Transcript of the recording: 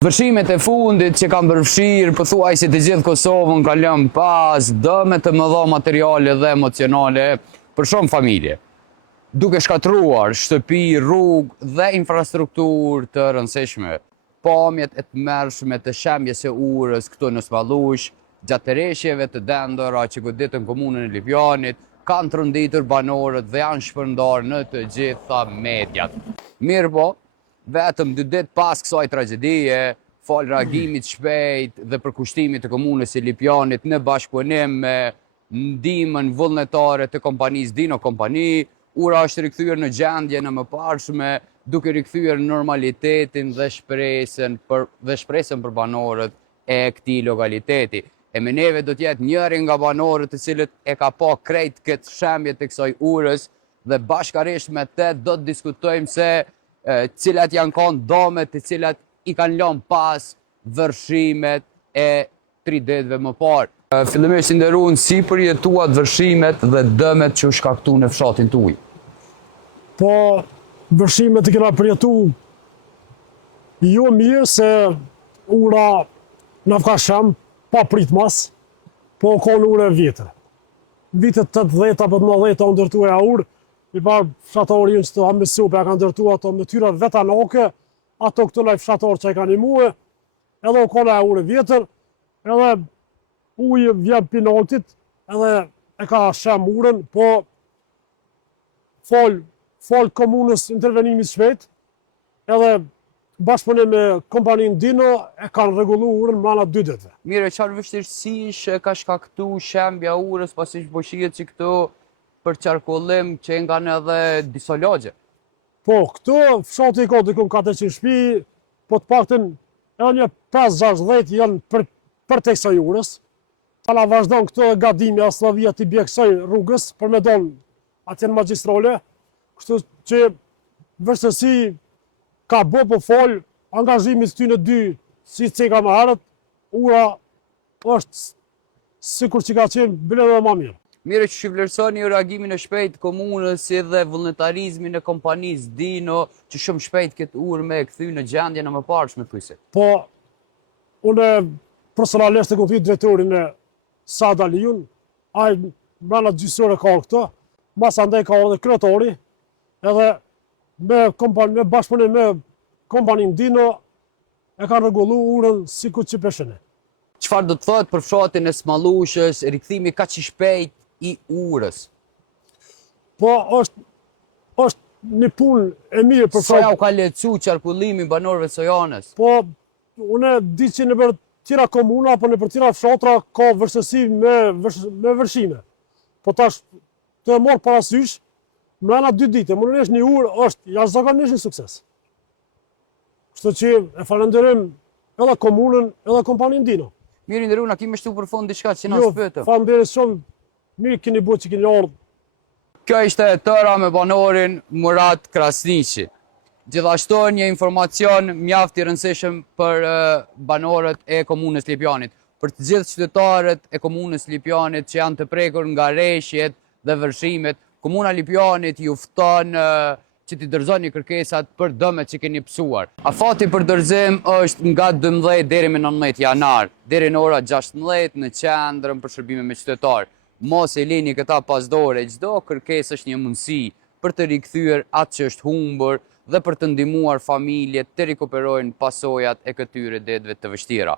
Vërshimet e fundit që kanë përfshirë pothuajse të gjithë Kosovën kanë lënë pas dëme të mëdha materiale dhe emocionale për shumë familje, duke shkatruar shtëpi, rrugë dhe infrastrukturë të rëndësishme. Pamjet e tmerrshme të shembjes së urës këtu në Smallush, gjatë rreshjeve të dendura që goditën komunën e Lipjanit, kanë tronditur banorët dhe janë shpërndarë në të gjitha mediat. Mirpo, vetëm 2 ditë pas kësaj tragjedie, fal reagimit shpejt dhe përkushtimit të komunës së Lipjanit në bashkëpunim me ndihmën vullnetare të kompanisë Dino Kompani, ura është rikthyer në gjendje në mëparshme, duke rikthyer normalitetin dhe shpresën për banorët e këtij lokaliteti. E me neve do t'jetë njëri nga banorët të cilët e ka pa krejt këtë shembje të kësaj urës dhe bashkarisht me te do të diskutojmë se cilat janë kanë dëmet të cilat i kanë lënë pas vërshimet e 3 ditëve më parë. Fillimisht nderuar, si përjetuat vërshimet dhe dëmet që u shkaktuan në fshatin tuaj? Po, vërshimet e kena përjetu jo mirë se ura në ka shem, pa pritmas, po konë ure vjetër. Vitet 80 apo 90 o ndërtuar e urë, i parë fshatorin që të amësu për e kanë ndërtuar ato me tyra vetanake, ato këtë laj fshator që e kanë i muë, edhe o konë e ure vjetër, edhe ujë vjen pinaltit, edhe e ka shem uren, po fol komunës intervenimit shpejt, edhe bashkëpunim me kompaninë Dino e kanë rregulluar urën mbrana 2 ditëve. Mire, çfarë vështirësish ka shkaktu shembja urës pasi që po shihet që këtu për qarkullim që nga në edhe disa lagje? Po, këtu fshati ka dikun 400 shtëpi, po të paktën edhe një 5-6 janë për tek kësaj urës. Tala vazhdon këtu gadimi Aslavia t'i bje kësaj rrugës për me donë atje në magjistrale, kështu që vështirësi ka bo po fol, angazhimit ty në 2, si ceka më herët, ura është sikur që ka qenë bile dhe më mirë. Mire që shqivlerësoni reagimin e shpejt komunës si dhe vullnetarizmin e kompanisë Dino që shumë shpejt këtë urë me e këthy në gjendje në mëparshme thujse. Po, unë personalisht e kom thit drejtorin e Sada Liun, ai mbrana gjysore ka këto, mas andaj ka edhe kryetori, edhe me bashkëpunim me kompaninë Dino e kanë rregulluar urën sikur që peshene. Çfarë do të thotë për fshatin e Smallushës, rikthimi kaq i shpejt i urës? Po, është një punë e mirë për Sa ja u ka lecu qarkullimi banorëve të Sojanës? Po, unë di që në për tjera komuna, apo në për tjera fshatra ka vështirësi me vërshime. Po tash, të e morë parasysh, mbrana 2 ditë, më nënesh një urë është jashtëzakonisht një sukses. Kështu që e falenderojm edhe komunën, edhe kompaninë Dino. Mirë nderuar, kemi shtu për fond diçka që na spyetëm. Faleminderit shumë, mirë keni bërë që keni ardhur. Kjo ishte e tëra me banorin Murat Krasniqi. Gjithashtu një informacion mjaft i rëndësishëm për banorët e komunës Lipjanit. Për të gjithë qytetarët e komunës Lipjanit që janë të prekur nga rreshjet dhe vërshimet, komuna Lipjanit ju fton që t'i dorëzoni kërkesat për dëmet që keni pësuar. Afati për dorëzim është nga 12 deri me 19 janar, deri në ora 16 në qendrën për shërbime me qytetar. Mos e lini këta pas dore, çdo kërkesë është një mundësi për të rikthyer atë që është humbur dhe për të ndihmuar familjet të rikuperojnë pasojat e këtyre ditëve të vështira.